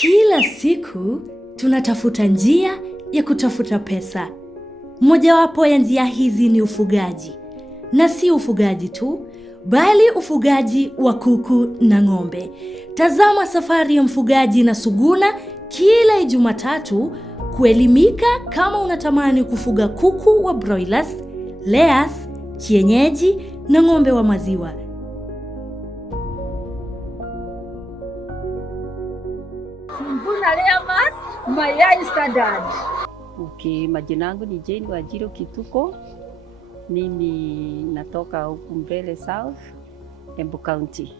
Kila siku tunatafuta njia ya kutafuta pesa. Mojawapo ya njia hizi ni ufugaji. Na si ufugaji tu, bali ufugaji wa kuku na ng'ombe. Tazama safari ya mfugaji na Suguna kila Jumatatu kuelimika kama unatamani kufuga kuku wa broilers, layers, kienyeji na ng'ombe wa maziwa. Suguna layers, mayai standard. Okay, majina yangu ni Jane Wanjiru Kituko. Mimi natoka huku Mbele South, Embu County.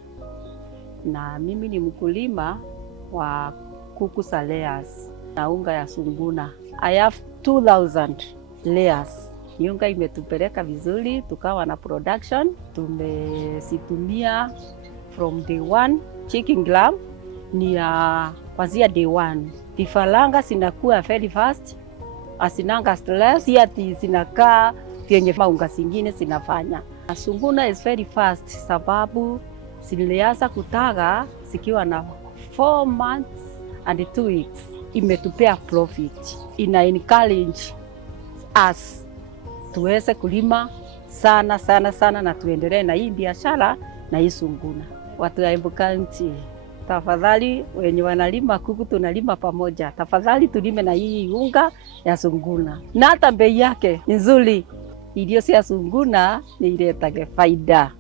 Na mimi ni mkulima wa kuku za layers na unga ya Suguna. I have 2000 layers. Unga imetupeleka vizuri, tukawa na production. Tumesitumia from day one, chicken gram ni kwanzia day one. Vifaranga zinakuwa very fast, asinanga stress, ati zinakaa vyenye maunga zingine zinafanya. Suguna is very fast sababu zilianza kutaga zikiwa na 4 months and 2 weeks. Imetupea profit. Ina encourage us tuweze kulima sana na tuendelee na hii biashara na hii Suguna. Watu wa Embu County, tafadhali wenye wanalima kuku tunalima pamoja. Tafadhali tulime na hii unga ya Suguna. Na hata bei yake nzuri. Irio cia Suguna ni iletage faida.